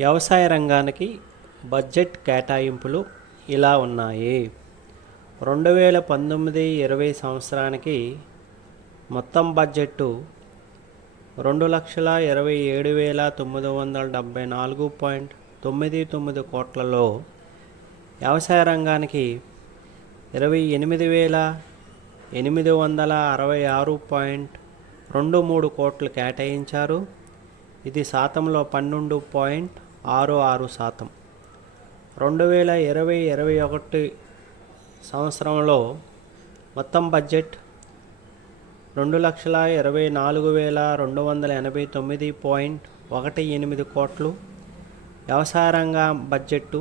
వ్యవసాయ రంగానికి బడ్జెట్ కేటాయింపులు ఇలా ఉన్నాయి. 2019-20 సంవత్సరానికి మొత్తం బడ్జెట్టు 2,27,974.99 కోట్లలో వ్యవసాయ రంగానికి 28,866.23 కోట్లు కేటాయించారు. ఇది శాతంలో 12.66%. 2020-21 సంవత్సరంలో మొత్తం బడ్జెట్ 2,24,289.18 కోట్లు. వ్యవసాయ రంగ బడ్జెట్టు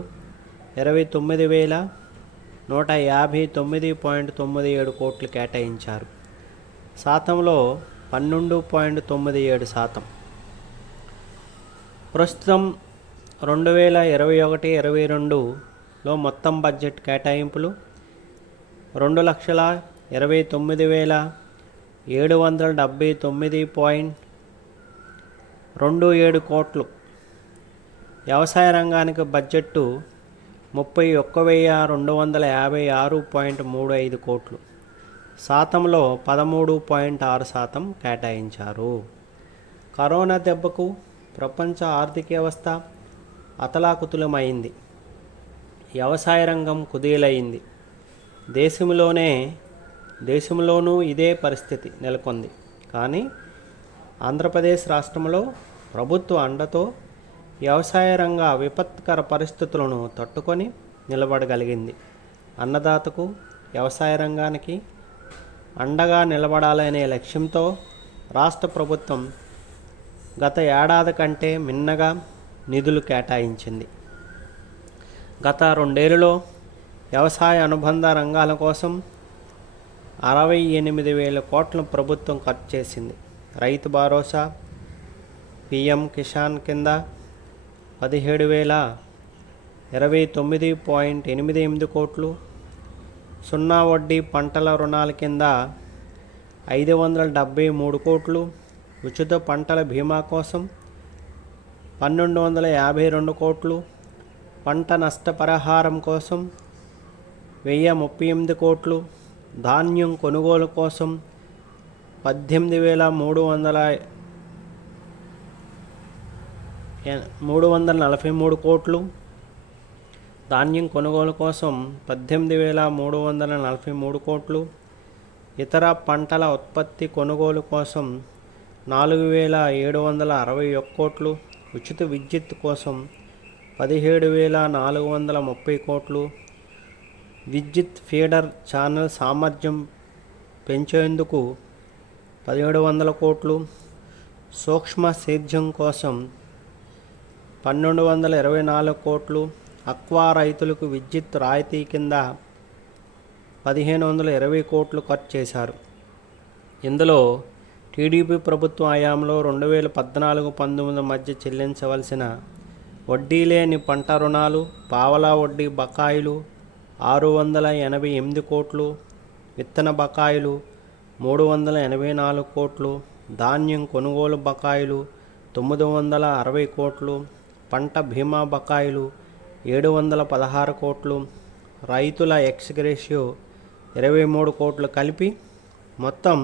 29,159.97 కోట్లు కేటాయించారు. శాతంలో 12.97%. ప్రస్తుతం 2021-22లో మొత్తం బడ్జెట్ కేటాయింపులు 2,29,779.27 కోట్లు. వ్యవసాయ రంగానికి బడ్జెట్టు 31,256.35 కోట్లు. శాతంలో 13.6% కేటాయించారు. కరోనా దెబ్బకు ప్రపంచ ఆర్థిక వ్యవస్థ అతలాకుతలమైంది. వ్యవసాయ రంగం కుదేలైంది. దేశంలోనూ ఇదే పరిస్థితి నెలకొంది. కానీ ఆంధ్రప్రదేశ్ రాష్ట్రంలో ప్రభుత్వ అండతో వ్యవసాయ రంగ విపత్కర పరిస్థితులను తట్టుకొని నిలబడగలిగింది. అన్నదాతకు, వ్యవసాయ రంగానికి అండగా నిలబడాలనే లక్ష్యంతో రాష్ట్ర ప్రభుత్వం గత ఏడాది కంటే మిన్నగా నిధులు కేటాయించింది. గత 2 ఏళ్లలో వ్యవసాయ అనుబంధ రంగాల కోసం 68,000 కోట్ల ప్రభుత్వం ఖర్చు చేసింది. రైతు భరోసా, పీఎం కిసాన్ కింద 17,029.88 కోట్లు, సున్నా వడ్డీ పంటల రుణాల కింద 573 కోట్లు, ఉచిత పంటల బీమా కోసం 1,252 కోట్లు, పంట నష్టపరిహారం కోసం 1,038 కోట్లు, ధాన్యం కొనుగోలు కోసం 18,343 కోట్లు, ధాన్యం కొనుగోలు కోసం 18,343 కోట్లు, ఇతర పంటల ఉత్పత్తి కొనుగోలు కోసం 4,761 కోట్లు, ఉచిత విద్యుత్ కోసం 17,430 కోట్లు, విద్యుత్ ఫీడర్ ఛానల్ సామర్థ్యం పెంచేందుకు 1,700 కోట్లు, సూక్ష్మ సేద్యం కోసం 1,224 కోట్లు, ఆక్వా రైతులకు విద్యుత్ రాయితీ కింద 1,520 కోట్లు ఖర్చు చేశారు. ఇందులో టీడీపీ ప్రభుత్వ హయాంలో 2014-19 మధ్య చెల్లించవలసిన వడ్డీ లేని పంట రుణాలు, పావలా వడ్డీ బకాయిలు 688 కోట్లు, విత్తన బకాయిలు 384 కోట్లు, ధాన్యం కొనుగోలు బకాయిలు 960 కోట్లు, పంట బీమా బకాయిలు 716 కోట్లు, రైతుల ఎక్స్ గ్రేషియో 23 కోట్లు కలిపి మొత్తం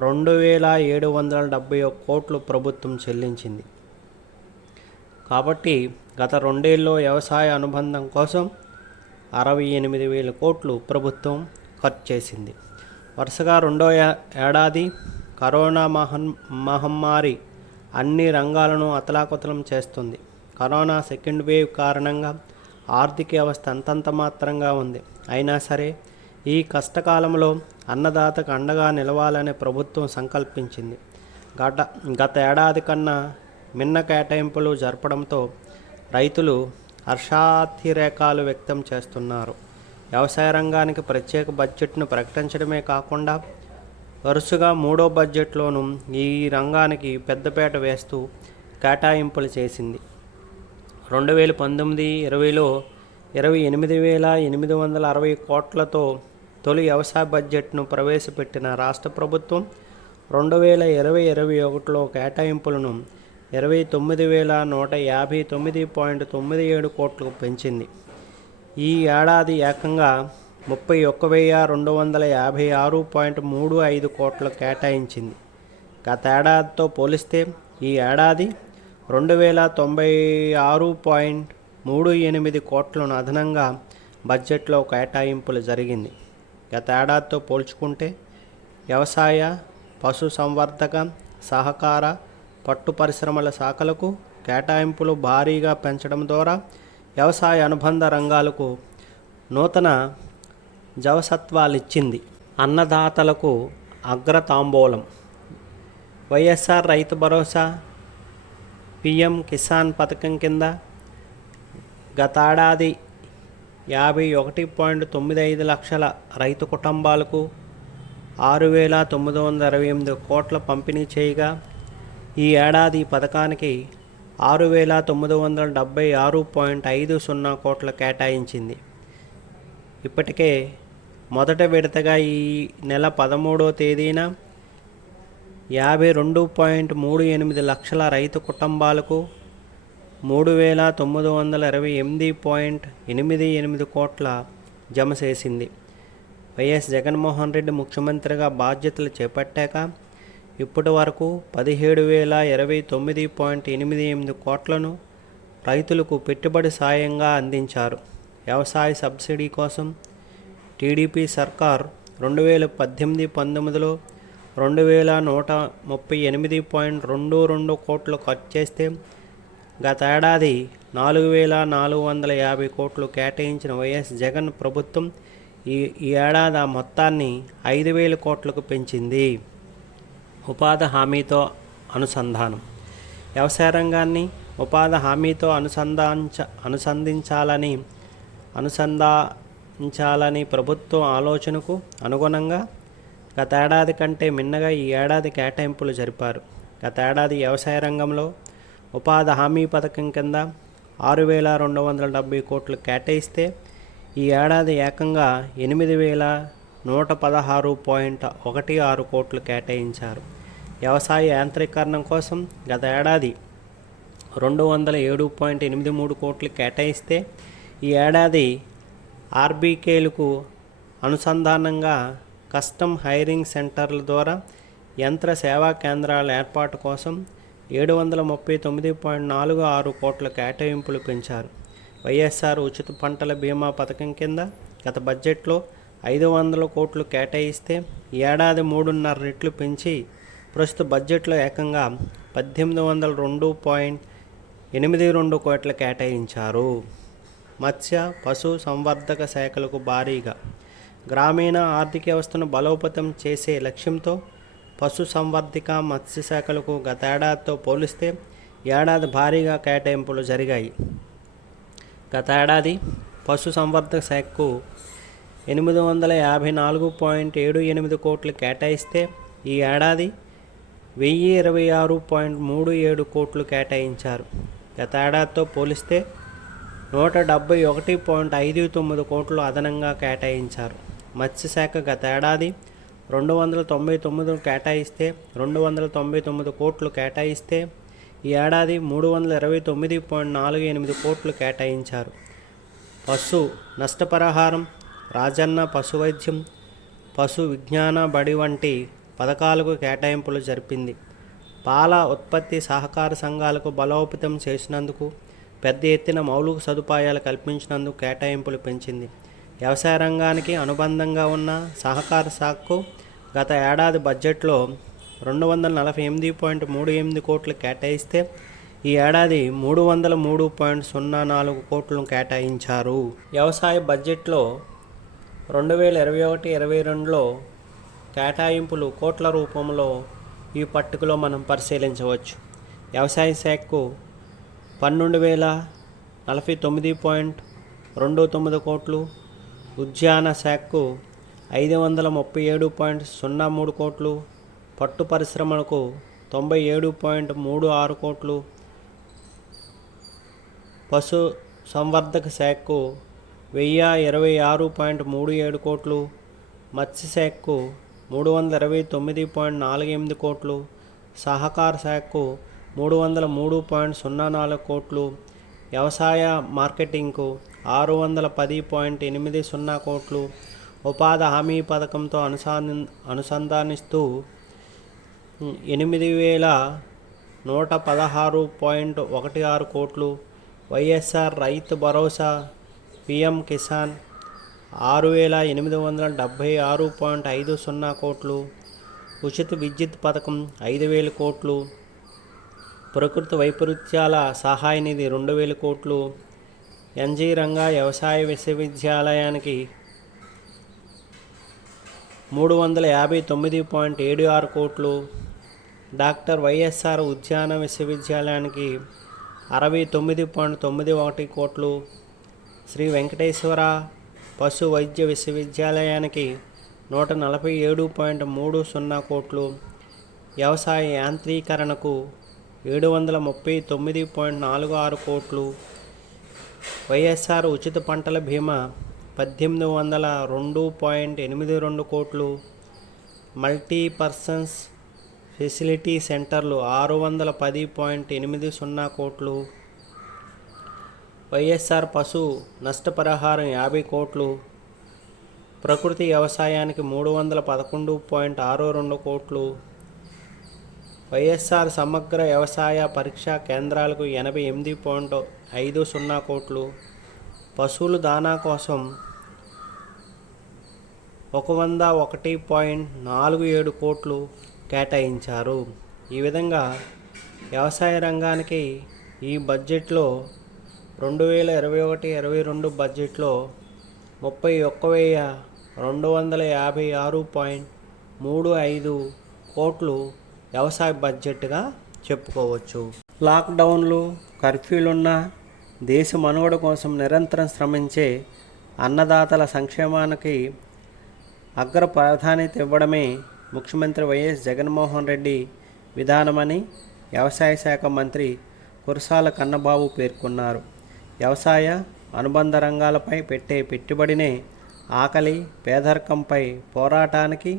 2,771 కోట్లు ప్రభుత్వం చెల్లించింది. కాబట్టి గత 2 ఏళ్లలో వ్యవసాయ అనుబంధం కోసం 68,000 కోట్లు ప్రభుత్వం ఖర్చు చేసింది. వరుసగా 2వ ఏడాది కరోనా మహమ్మారి అన్ని రంగాలను అతలాకుతలం చేస్తుంది. కరోనా సెకండ్ వేవ్ కారణంగా ఆర్థిక వ్యవస్థ అంతంత మాత్రంగా ఉంది. అయినా సరే ఈ కష్టకాలంలో అన్నదాతకు అండగా నిలవాలని ప్రభుత్వం సంకల్పించింది. గత ఏడాది కన్నా మిన్న కేటాయింపులు జరపడంతో రైతులు హర్షాతిరేకాలు వ్యక్తం చేస్తున్నారు. వ్యవసాయ రంగానికి ప్రత్యేక బడ్జెట్ను ప్రకటించడమే కాకుండా వరుసగా 3వ బడ్జెట్లోనూ ఈ రంగానికి పెద్దపీట వేస్తూ కేటాయింపులు చేసింది. 2019-20లో 28,860 కోట్లతో తొలి వ్యవసాయ బడ్జెట్ను ప్రవేశపెట్టిన రాష్ట్ర ప్రభుత్వం 2020-21లో కేటాయింపులను 29,159.97 కోట్లకు పెంచింది. ఈ ఏడాది ఏకంగా 31,256.35 కోట్లు కేటాయించింది. గతేడాదితో పోలిస్తే ఈ ఏడాది 2,096.38 కోట్లను అదనంగా బడ్జెట్లో కేటాయింపులు జరిగింది. గతేడాదితో పోల్చుకుంటే వ్యవసాయ, పశుసంవర్ధక, సహకార, పట్టు పరిశ్రమల శాఖలకు కేటాయింపులు భారీగా పెంచడం ద్వారా వ్యవసాయ అనుబంధ రంగాలకు నూతన జవసత్వాలిచ్చింది. అన్నదాతలకు అగ్రతాంబూలం. వైఎస్ఆర్ రైతు భరోసా, పీఎం కిసాన్ పథకం కింద గతేడాది 51.95 లక్షల రైతు కుటుంబాలకు 6,928 కోట్ల పంపిణీ చేయగా, ఈ ఏడాది ఈ పథకానికి 6,976.50 కోట్ల కేటాయించింది. ఇప్పటికే మొదట విడతగా ఈ నెల 13వ తేదీన 52.38 లక్షల రైతు కుటుంబాలకు 3,928.88 కోట్ల జమ చేసింది. వైఎస్ జగన్మోహన్ రెడ్డి ముఖ్యమంత్రిగా బాధ్యతలు చేపట్టాక ఇప్పటి వరకు 17,029.88 కోట్లను రైతులకు పెట్టుబడి సాయంగా అందించారు. వ్యవసాయ సబ్సిడీ కోసం టీడీపీ సర్కార్ 2018-19లో 2,138.22 కోట్లు ఖర్చు చేస్తే గతేడాది 4,450 కోట్లు కేటాయించిన వైఎస్ జగన్ ప్రభుత్వం ఈ ఏడాది ఆ మొత్తాన్ని 5,000 కోట్లకు పెంచింది. ఉపాధి హామీతో అనుసంధానం. వ్యవసాయ రంగాన్ని ఉపాధి హామీతో అనుసంధానించాలని ప్రభుత్వం ఆలోచనకు అనుగుణంగా గతేడాది కంటే మిన్నగా ఈ ఏడాది కేటాయింపులు జరిపారు. గతేడాది వ్యవసాయ రంగంలో ఉపాధి హామీ పథకం కింద 6,270 కోట్లు కేటాయిస్తే ఈ ఏడాది ఏకంగా 8,116.16 కోట్లు కేటాయించారు. వ్యవసాయ యాంత్రీకరణ కోసం గత ఏడాది 207.83 కోట్లు కేటాయిస్తే ఈ ఏడాది ఆర్బీకేలకు అనుసంధానంగా కస్టమ్ హైరింగ్ సెంటర్ల ద్వారా యంత్ర సేవా కేంద్రాల ఏర్పాటు కోసం 739.46 కోట్ల కేటాయింపులు పెంచారు. వైఎస్ఆర్ ఉచిత పంటల బీమా పథకం కింద గత బడ్జెట్లో 500 కోట్లు కేటాయిస్తే ఈ ఏడాది 3.5 రెట్లు పెంచి ప్రస్తుత బడ్జెట్లో ఏకంగా 1,802.82 కోట్లు కేటాయించారు. మత్స్య, పశు సంవర్ధక శాఖలకు భారీగా. గ్రామీణ ఆర్థిక వ్యవస్థను బలోపేతం చేసే లక్ష్యంతో పశు సంవర్ధక, మత్స్య శాఖలకు గతేడాదితో పోలిస్తే ఏడాది భారీగా కేటాయింపులు జరిగాయి. గతేడాది పశు సంవర్ధక శాఖకు 854.78 కోట్లు కేటాయిస్తే ఈ ఏడాది 1,026.37 కోట్లు కేటాయించారు. గతేడాదితో పోలిస్తే 171.59 కోట్లు అదనంగా కేటాయించారు. మత్స్యశాఖ గతేడాది 299 కేటాయిస్తే 299 కోట్లు కేటాయిస్తే ఈ ఏడాది 329.48 కోట్లు కేటాయించారు. పశు నష్టపరిహారం, రాజన్న పశు వైద్యం, పశు విజ్ఞాన బడి వంటి పథకాలకు కేటాయింపులు జరిపింది. పాల ఉత్పత్తి సహకార సంఘాలకు బలోపేతం చేసినందుకు, పెద్ద ఎత్తున మౌలిక సదుపాయాలు కల్పించినందుకు కేటాయింపులు పెంచింది. వ్యవసాయ రంగానికి అనుబంధంగా ఉన్న సహకార శాఖకు గత ఏడాది బడ్జెట్లో 248.38 కోట్లు కేటాయిస్తే ఈ ఏడాది 303.04 కోట్లను కేటాయించారు. వ్యవసాయ బడ్జెట్లో 2021-22లో కేటాయింపులు కోట్ల రూపంలో ఈ పట్టికలో మనం పరిశీలించవచ్చు. వ్యవసాయ శాఖకు 12,049.29 కోట్లు, ఉద్యాన శాఖకు 537.03 కోట్లు, పట్టు పరిశ్రమలకు 97.36 కోట్లు, పశు సంవర్ధక శాఖకు 1,026.37 కోట్లు, మత్స్యశాఖకు 329.48 కోట్లు, సహకార శాఖకు 303.04 కోట్లు, వ్యవసాయ మార్కెటింగ్కు 610.80 కోట్లు, ఉపాధి హామీ పథకంతో అనుసంధానిస్తూ 8,116.16 కోట్లు, వైఎస్ఆర్ రైతు భరోసా, పిఎం కిసాన్ 6,876.50 కోట్లు, ఉచిత విద్యుత్ పథకం 5,000 కోట్లు, ప్రకృతి వైపరీత్యాల సహాయ నిధి 2,000 కోట్లు, ఎన్జీ రంగా వ్యవసాయ విశ్వవిద్యాలయానికి 359.76 కోట్లు, డాక్టర్ వైఎస్ఆర్ ఉద్యాన విశ్వవిద్యాలయానికి 69.91 కోట్లు, శ్రీ వెంకటేశ్వర పశు వైద్య విశ్వవిద్యాలయానికి 147.30 కోట్లు, వ్యవసాయ యాంత్రీకరణకు 739.46 కోట్లు, వైఎస్ఆర్ ఉచిత పంటల బీమా 1,802.82 కోట్లు, మల్టీపర్పస్ ఫెసిలిటీ సెంటర్లు 610.80 కోట్లు, వైఎస్ఆర్ పశు నష్టపరిహారం 50 కోట్లు, ప్రకృతి వ్యవసాయానికి 311.62 కోట్లు, వైఎస్ఆర్ సమగ్ర వ్యవసాయ పరీక్షా కేంద్రాలకు 88.50 కోట్లు, పశువుల దాణా కోసం 101.47 కోట్లు కేటాయించారు. ఈ విధంగా వ్యవసాయ రంగానికి ఈ బడ్జెట్లో 2021-22 బడ్జెట్లో 31,256.35 కోట్లు వ్యవసాయ బడ్జెట్గా చెప్పుకోవచ్చు. లాక్డౌన్లు, కర్ఫ్యూలున్న దేశ మనుగడ కోసం నిరంతరం శ్రమించే అన్నదాతల సంక్షేమానికి అగ్ర ప్రాధాన్యత ఇవ్వడమే ముఖ్యమంత్రి వైఎస్ జగన్మోహన్ రెడ్డి విధానమని వ్యవసాయ శాఖ మంత్రి కురసాల కన్నబాబు పేర్కొన్నారు. వ్యవసాయ అనుబంధ రంగాలపై పెట్టే పెట్టుబడినే ఆకలి, పేదరికంపై పోరాటానికి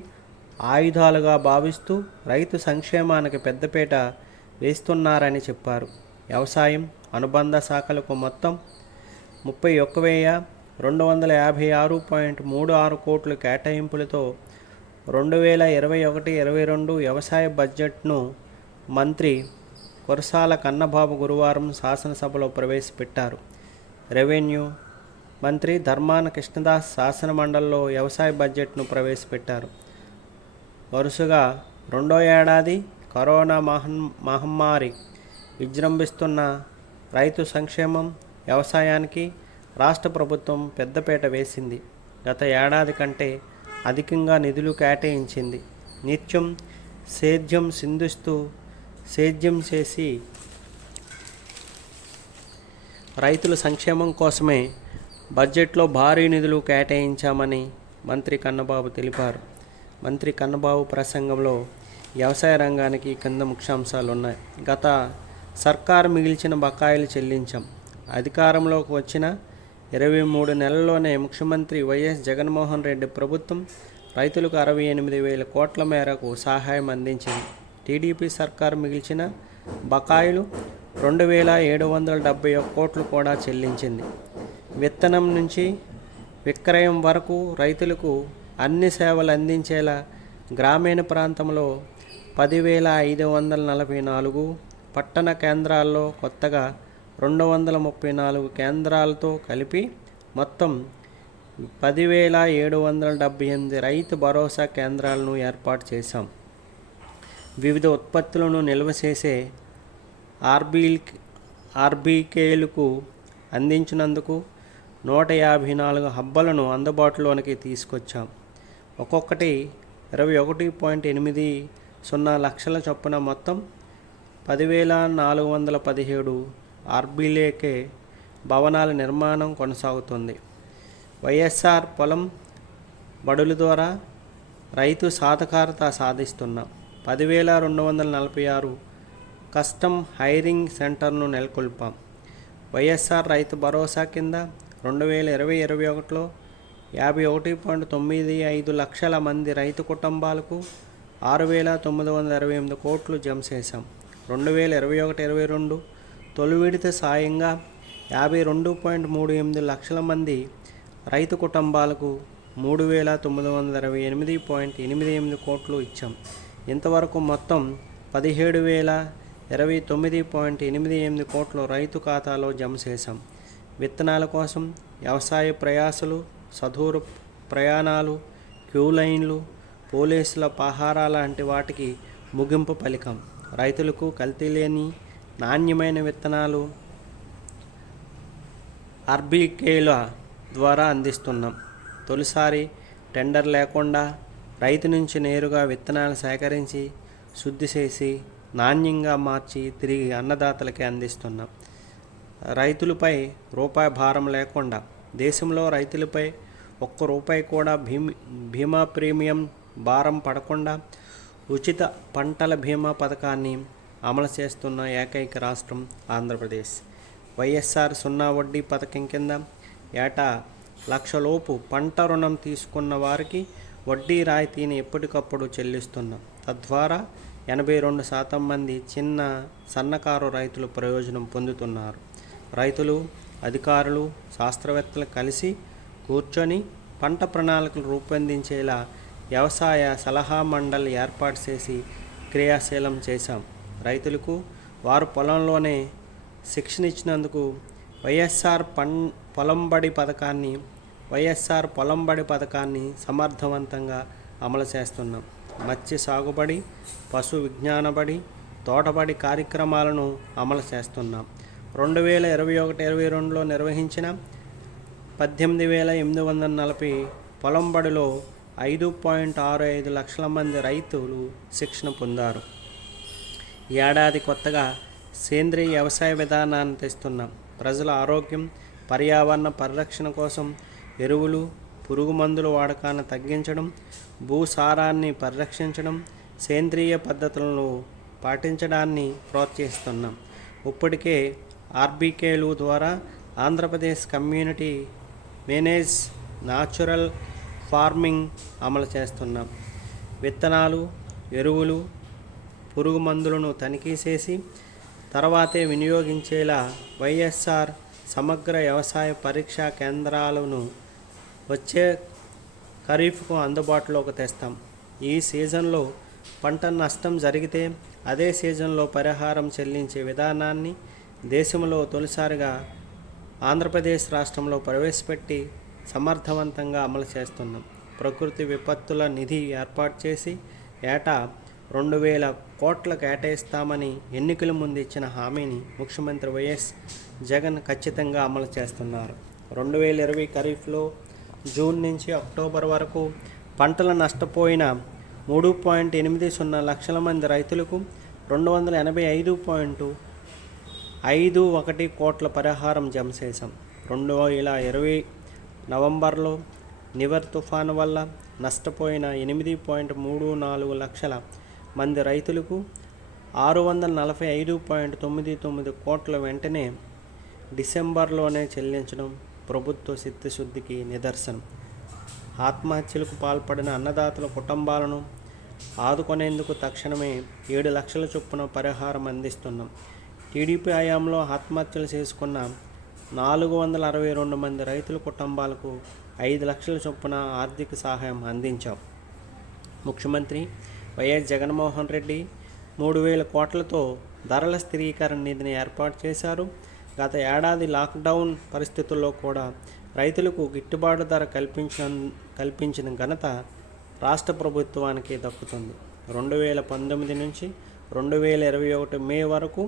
ఆయుధాలుగా భావిస్తూ రైతు సంక్షేమానికి పెద్దపీట వేస్తున్నారని చెప్పారు. వ్యవసాయం అనుబంధ శాఖలకు మొత్తం 31,256.36 కోట్ల కేటాయింపులతో 2021-22 వ్యవసాయ బడ్జెట్ను మంత్రి కురసాల కన్నబాబు గురువారం శాసనసభలో ప్రవేశపెట్టారు. రెవెన్యూ మంత్రి ధర్మాన కృష్ణదాస్ శాసనమండలిలో వ్యవసాయ బడ్జెట్ను ప్రవేశపెట్టారు. వరుసగా రెండో ఏడాది కరోనా మహమ్మారి విజృంభిస్తున్న రైతు సంక్షేమం, వ్యవసాయానికి రాష్ట్ర ప్రభుత్వం పెద్దపీట వేసింది. గత ఏడాది కంటే అధికంగా నిధులు కేటాయించింది. నిత్యం సేద్యం సింధిస్తూ సేద్యం చేసి రైతుల సంక్షేమం కోసమే బడ్జెట్లో భారీ నిధులు కేటాయించామని మంత్రి కన్నబాబు తెలిపారు. మంత్రి కన్నబాబు ప్రసంగంలో వ్యవసాయ రంగానికి కింద ముఖ్యాంశాలు ఉన్నాయి. గత సర్కారు మిగిల్చిన బకాయిలు చెల్లించాం. అధికారంలోకి వచ్చిన 23 నెలల్లోనే ముఖ్యమంత్రి వైఎస్ జగన్మోహన్ రెడ్డి ప్రభుత్వం రైతులకు 68,000 కోట్ల మేరకు సహాయం అందించింది. టీడీపీ సర్కారు మిగిల్చిన బకాయిలు 2,771 కోట్లు కూడా చెల్లించింది. విత్తనం నుంచి విక్రయం వరకు రైతులకు అన్ని సేవలు అందించేలా గ్రామీణ ప్రాంతంలో 10,544, పట్టణ కేంద్రాల్లో కొత్తగా 234 కేంద్రాలతో కలిపి మొత్తం 10,778 రైతు భరోసా కేంద్రాలను ఏర్పాటు చేశాం. వివిధ ఉత్పత్తులను నిల్వ చేసే ఆర్బీకేలకు అందించినందుకు 154 హబ్బలను అందుబాటులోనికి తీసుకొచ్చాం. ఒక్కొక్కటి 21.80 లక్షల చొప్పున మొత్తం 10,417 ఆర్బీకేలకే భవనాల నిర్మాణం కొనసాగుతుంది. వైఎస్ఆర్ పొలం బడుల ద్వారా రైతు సాధికారత సాధిస్తున్నాం. 10,246 కస్టమ్ హైరింగ్ సెంటర్ను నెలకొల్పాం. వైఎస్ఆర్ రైతు భరోసా కింద 2020-21లో 51.95 లక్షల మంది రైతు కుటుంబాలకు 6,928 కోట్లు జమ చేశాం. 2021-22 తొలి విడత సాయంగా 52.38 లక్షల మంది రైతు కుటుంబాలకు 3,928.88 కోట్లు ఇచ్చాం. ఇంతవరకు మొత్తం 17,029.88 కోట్లు రైతు ఖాతాలో జమ చేశాం. విత్తనాల కోసం వ్యవసాయ ప్రయాసలు, చదువు ప్రయాణాలు, క్యూ లైన్లు, పోలీసుల పహారా లాంటి వాటికి ముగింపు పలికాం. రైతులకు కల్తీ లేని నాణ్యమైన విత్తనాలు ఆర్బీకేల ద్వారా అందిస్తున్నాం. తొలిసారి టెండర్ లేకుండా రైతు నుంచి నేరుగా విత్తనాలు సేకరించి శుద్ధి చేసి నాణ్యంగా మార్చి తిరిగి అన్నదాతలకే అందిస్తున్నాం. రైతులపై రూపాయి భారం లేకుండా, దేశంలో రైతులపై ₹1 కూడా బీమా ప్రీమియం భారం పడకుండా ఉచిత పంటల బీమా పథకాన్ని అమలు చేస్తున్న ఏకైక రాష్ట్రం ఆంధ్రప్రదేశ్. వైఎస్ఆర్ 0 వడ్డీ పథకం కింద ఏటా ₹1,00,000 పంట రుణం తీసుకున్న వారికి వడ్డీ రాయితీని ఎప్పటికప్పుడు చెల్లిస్తున్నాం. తద్వారా 82% మంది చిన్న సన్నకారు రైతులు ప్రయోజనం పొందుతున్నారు. రైతులు, అధికారులు, శాస్త్రవేత్తలు కలిసి కూర్చొని పంట ప్రణాళికలు రూపొందించేలా వ్యవసాయ సలహా మండలి ఏర్పాటు చేసి క్రియాశీలం చేశాం. రైతులకు వారు పొలంలోనే శిక్షణ ఇచ్చినందుకు వైఎస్ఆర్ పొలంబడి పథకాన్ని సమర్థవంతంగా అమలు చేస్తున్నాం. మత్స్య సాగుబడి, పశు విజ్ఞాన బడి, తోటబడి కార్యక్రమాలను అమలు చేస్తున్నాం. 2021-22లో నిర్వహించిన 18,840 పొలంబడిలో 5.65 లక్షల మంది రైతులు శిక్షణ పొందారు. ఈ ఏడాది కొత్తగా సేంద్రీయ వ్యవసాయ విధానాన్ని తెస్తున్నాం. ప్రజల ఆరోగ్యం, పర్యావరణ పరిరక్షణ కోసం ఎరువులు, పురుగు మందుల వాడకాన్ని తగ్గించడం, భూసారాన్ని పరిరక్షించడం, సేంద్రియ పద్ధతులను పాటించడాన్ని ప్రోత్సహిస్తున్నాం. ఇప్పటికే ఆర్బీకేలు ద్వారా Andhra Pradesh community manage natural farming అమలు చేస్తున్నాం. విత్తనాలు, ఎరువులు, పురుగు మందులను తనిఖీ చేసి తర్వాతే వినియోగించేలా వైఎస్ఆర్ సమగ్ర వ్యవసాయ పరీక్షా కేంద్రాలను వచ్చే ఖరీఫ్కు అందుబాటులోకి తెస్తాం. ఈ సీజన్లో పంట నష్టం జరిగితే అదే సీజన్లో పరిహారం చెల్లించే విధానాన్ని దేశంలో తొలిసారిగా ఆంధ్రప్రదేశ్ రాష్ట్రంలో ప్రవేశపెట్టి సమర్థవంతంగా అమలు చేస్తున్నాం. ప్రకృతి విపత్తుల నిధి ఏర్పాటు చేసి ఏటా 2,000 కోట్లు కేటాయిస్తామని ఎన్నికల ముందు ఇచ్చిన హామీని ముఖ్యమంత్రి వైఎస్ జగన్ ఖచ్చితంగా అమలు చేస్తున్నారు. 2020 ఖరీఫ్లో జూన్ నుంచి అక్టోబర్ వరకు పంటలు నష్టపోయిన 3.80 లక్షల మంది రైతులకు 285.51 కోట్ల పరిహారం జమ చేశాం. 2020 నవంబర్లో నివర్ తుఫాను వల్ల నష్టపోయిన 8.34 లక్షల మంది రైతులకు 645.99 కోట్ల వెంటనే డిసెంబర్లోనే చెల్లించడం ప్రభుత్వ చిత్తశుద్ధికి నిదర్శనం. ఆత్మహత్యలకు పాల్పడిన అన్నదాతల కుటుంబాలను ఆదుకునేందుకు తక్షణమే 7 లక్షల చొప్పున పరిహారం అందిస్తున్నాం. టీడీపీ హయాంలో ఆత్మహత్యలు చేసుకున్న 462 మంది రైతుల కుటుంబాలకు 5 లక్షల చొప్పున ఆర్థిక సహాయం అందించాం. ముఖ్యమంత్రి వైఎస్ జగన్మోహన్ రెడ్డి 3,000 కోట్లతో ధరల స్థిరీకరణ నిధిని ఏర్పాటు చేశారు. గత ఏడాది లాక్డౌన్ పరిస్థితుల్లో కూడా రైతులకు గిట్టుబాటు ధర కల్పించిన ఘనత రాష్ట్ర ప్రభుత్వానికి దక్కుతుంది. 2019 నుంచి 2021 మే వరకు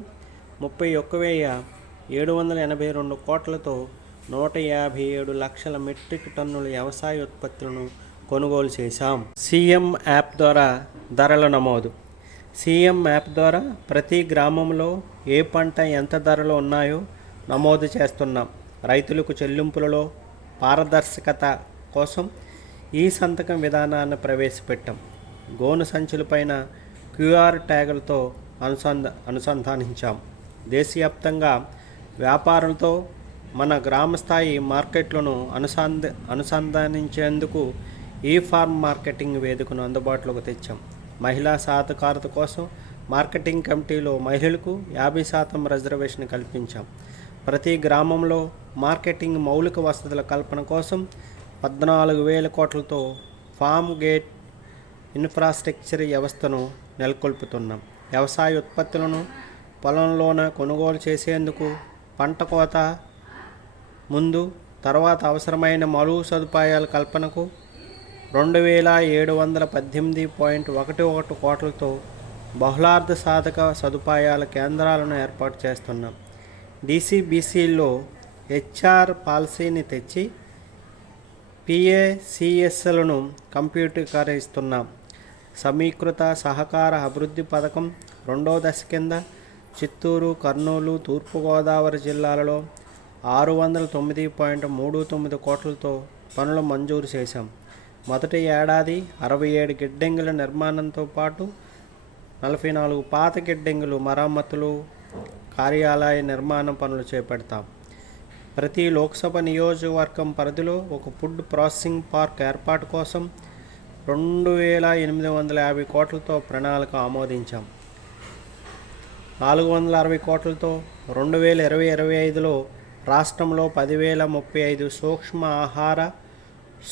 31,782 కోట్లతో 157 లక్షల మెట్రిక్ టన్నుల వ్యవసాయ ఉత్పత్తులను కొనుగోలు చేశాం. సీఎం యాప్ ద్వారా ధరల నమోదు. సీఎం యాప్ ద్వారా ప్రతి గ్రామంలో ఏ పంట ఎంత ధరలు ఉన్నాయో నమోదు చేస్తున్నాం. రైతులకు చెల్లింపులలో పారదర్శకత కోసం ఈ సంతకం విధానాన్ని ప్రవేశపెట్టాం. గోను సంచులపైన క్యూఆర్ ట్యాగులతో అనుసంధానించాం. దేశవ్యాప్తంగా వ్యాపారులతో మన గ్రామస్థాయి మార్కెట్లను అనుసంధానించేందుకు ఈ ఫార్మ్ మార్కెటింగ్ వేదికను అందుబాటులోకి తెచ్చాం. మహిళా సాధికారత కోసం మార్కెటింగ్ కమిటీలో మహిళలకు 50% రిజర్వేషన్ కల్పించాం. ప్రతి గ్రామంలో మార్కెటింగ్ మౌలిక వసతుల కల్పన కోసం 14,000 కోట్లతో ఫామ్ గేట్ ఇన్ఫ్రాస్ట్రక్చర్ వ్యవస్థను నెలకొల్పుతున్నాం. వ్యవసాయ ఉత్పత్తులను పొలంలోనే కొనుగోలు చేసేందుకు పంట కోత ముందు తర్వాత అవసరమైన మౌలిక సదుపాయాల కల్పనకు 2,718.11 కోట్లతో బహుళార్థ సాధక సదుపాయాల కేంద్రాలను ఏర్పాటు చేస్తున్నాం. డీసీబీసీల్లో హెచ్ఆర్ పాలసీని తెచ్చి పిఏసిఎస్లను కంప్యూటరీకరిస్తున్నాం. సమీకృత సహకార అభివృద్ధి పథకం 2వ దశ కింద చిత్తూరు, కర్నూలు, తూర్పుగోదావరి జిల్లాలలో 609.39 కోట్లతో పనులు మంజూరు చేశాం. మొదటి ఏడాది 67 గిడ్డంగుల నిర్మాణంతో పాటు 44 పాత గిడ్డంగులు మరమ్మతులు, కార్యాలయ నిర్మాణ పనులు చేపడతాం. ప్రతి లోక్సభ నియోజకవర్గం పరిధిలో ఒక ఫుడ్ ప్రాసెసింగ్ పార్క్ ఏర్పాటు కోసం 2,850 కోట్లతో ప్రణాళిక ఆమోదించాం. 460 కోట్లతో 2020-25లో రాష్ట్రంలో 10,035 సూక్ష్మ ఆహార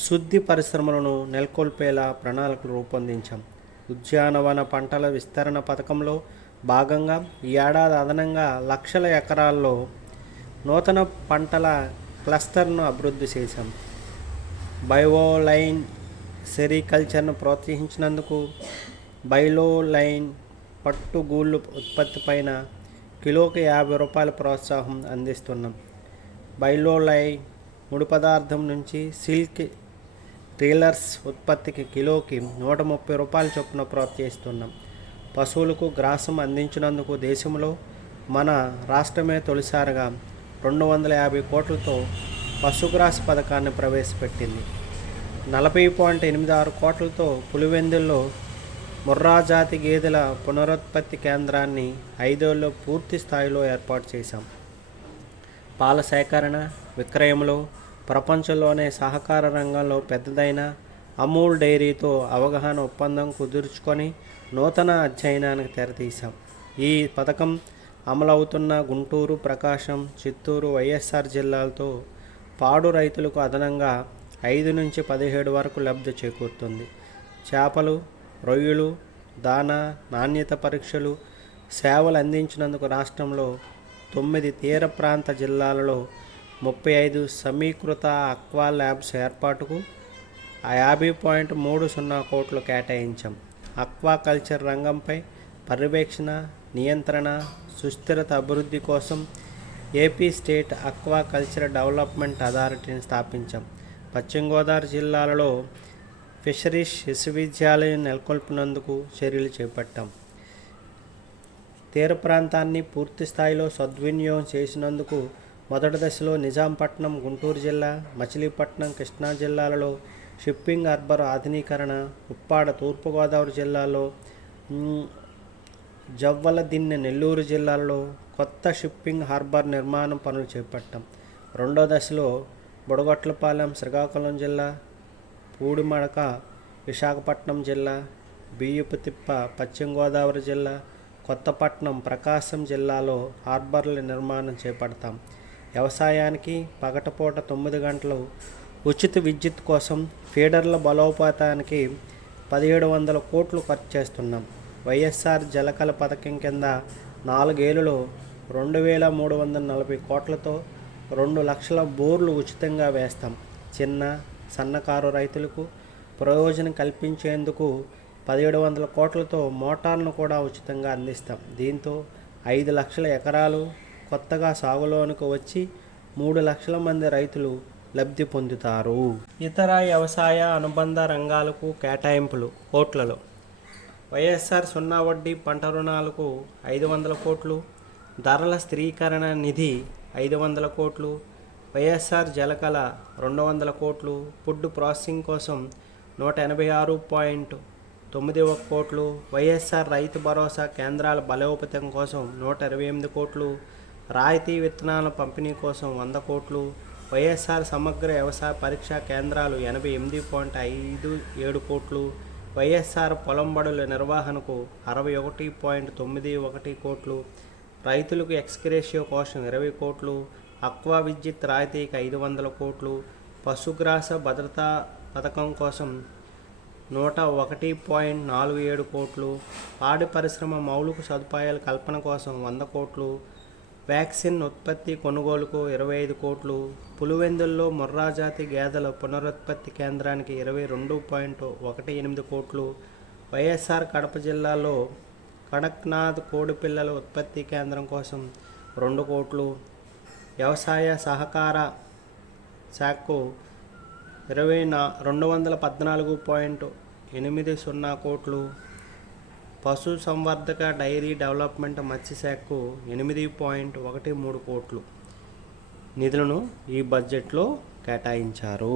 శుద్ధి పరిశ్రమలను నెలకొల్పేలా ప్రణాళికలు రూపొందించాం. ఉద్యానవన పంటల విస్తరణ పథకంలో భాగంగా ఈ ఏడాది అదనంగా లక్షల ఎకరాల్లో నూతన పంటల క్లస్టర్ను అభివృద్ధి చేశాం. బయోలైన్ సెరికల్చర్ను ప్రోత్సహించినందుకు బయోలైన్ పట్టుగూళ్ళు ఉత్పత్తి పైన కిలోకి 50 రూపాయల ప్రోత్సాహం అందిస్తున్నాం. బయోలైన్ ముడి పదార్థం నుంచి సిల్క్ ట్రీలర్స్ ఉత్పత్తికి కిలోకి 130 రూపాయల చొప్పున ప్రోత్సహిస్తున్నాం. పశువులకు గ్రాసం అందించినందుకు దేశంలో మన రాష్ట్రమే తొలిసారిగా 250 కోట్లతో పశుగ్రాస పథకాన్ని ప్రవేశపెట్టింది. 40.86 కోట్లతో పులివెందుల్లో ముర్రా జాతి గేదెల పునరుత్పత్తి కేంద్రాన్ని 5 ఏళ్లలో పూర్తి స్థాయిలో ఏర్పాటు చేశాం. పాల సేకరణ, విక్రయంలో ప్రపంచంలోనే సహకార రంగంలో పెద్దదైన అమూల్ డైరీతో అవగాహన ఒప్పందం కుదుర్చుకొని నూతన అధ్యయనానికి తెరతీశాం. ఈ పథకం అమలవుతున్న గుంటూరు, ప్రకాశం, చిత్తూరు, వైఎస్ఆర్ జిల్లాలతో పాడు రైతులకు అదనంగా 5 నుంచి 17 వరకు లబ్ధి చేకూరుతుంది. చేపలు, రొయ్యలు, దానా, నాణ్యత పరీక్షలు, సేవలు అందించినందుకు రాష్ట్రంలో 9 తీర ప్రాంత జిల్లాలలో 35 సమీకృత ఆక్వా ల్యాబ్స్ ఏర్పాటుకు 50.30 కోట్లు కేటాయించాం. ఆక్వాకల్చర్ రంగంపై పర్యవేక్షణ, నియంత్రణ, సుస్థిరత అభివృద్ధి కోసం ఏపీ స్టేట్ ఆక్వాకల్చర్ డెవలప్మెంట్ అథారిటీని స్థాపించాం. పశ్చిమ గోదావరి జిల్లాలలో ఫిషరీస్ విశ్వవిద్యాలయం నెలకొల్పినందుకు చర్యలు చేపట్టాం. తీర ప్రాంతాన్ని పూర్తి స్థాయిలో సద్వినియోగం చేసినందుకు మొదటి దశలో నిజాంపట్నం, గుంటూరు జిల్లా, మచిలీపట్నం, కృష్ణా జిల్లాలలో షిప్పింగ్ హార్బర్ ఆధునీకరణ, ఉప్పాడ తూర్పుగోదావరి జిల్లాలో, జవ్వలదిన్నె నెల్లూరు జిల్లాలో కొత్త షిప్పింగ్ హార్బర్ నిర్మాణం పనులు చేపట్టాం. రెండో దశలో బుడగొట్లపాలెం శ్రీకాకుళం జిల్లా, పూడిమడక విశాఖపట్నం జిల్లా, బియ్యపుతిప్ప పశ్చిమ గోదావరి జిల్లా, కొత్తపట్నం ప్రకాశం జిల్లాలో హార్బర్ల నిర్మాణం చేపడతాం. వ్యవసాయానికి పగటిపూట 9 గంటలు ఉచిత విద్యుత్ కోసం ఫీడర్ల బలోపేతానికి 1,700 కోట్లు ఖర్చు చేస్తున్నాం. వైఎస్ఆర్ జలకళ పథకం కింద 4 ఏళ్లలో 2,340 కోట్లతో 2 లక్షల బోర్లు ఉచితంగా వేస్తాం. చిన్న సన్నకారు రైతులకు ప్రయోజనం కల్పించేందుకు 1,700 కోట్లతో మోటార్లను కూడా ఉచితంగా అందిస్తాం. దీంతో 5 లక్షల ఎకరాలు కొత్తగా సాగులోనికి వచ్చి 3 లక్షల మంది రైతులు లబ్ధి పొందుతారు. ఇతర వ్యవసాయ అనుబంధ రంగాలకు కేటాయింపులు కోట్లలో వైఎస్ఆర్ సున్నా వడ్డీ పంట రుణాలకు 500 కోట్లు, ధరల స్థిరీకరణ నిధి 500 కోట్లు, వైఎస్ఆర్ జలకళ 200 కోట్లు, ఫుడ్ ప్రాసెసింగ్ కోసం 186.91 కోట్లు, వైఎస్ఆర్ రైతు భరోసా కేంద్రాల బలోపేతం కోసం 128 కోట్లు, రాయితీ విత్తనాల పంపిణీ కోసం 100 కోట్లు, వైఎస్ఆర్ సమగ్ర వ్యవసాయ పరీక్షా కేంద్రాలు 88.57 కోట్లు, వైఎస్ఆర్ పొలం బడుల నిర్వహణకు 61.91 కోట్లు, రైతులకు ఎక్స్గ్రేషియో కోసం 20 కోట్లు, అక్వా విద్యుత్ రాయితీకి 500 కోట్లు, పశుగ్రాస భద్రతా పథకం కోసం 101.47 కోట్లు, పాడి పరిశ్రమ మౌలిక సదుపాయాల కల్పన కోసం 100 కోట్లు, వ్యాక్సిన్ ఉత్పత్తి కొనుగోలుకు 25 కోట్లు, పులివెందుల్లో ముర్రా జాతి గేదెల పునరుత్పత్తి కేంద్రానికి 22.18 కోట్లు, వైఎస్ఆర్ కడప జిల్లాలో కడక్నాథ్ కోడిపిల్లల ఉత్పత్తి కేంద్రం కోసం 2 కోట్లు, వ్యవసాయ సహకార శాఖకు 214.80 కోట్లు, పశు సంవర్ధక డైరీ డెవలప్మెంట్ మత్స్యశాఖకు 8.13 కోట్లు నిధులను ఈ బడ్జెట్లో కేటాయించారు.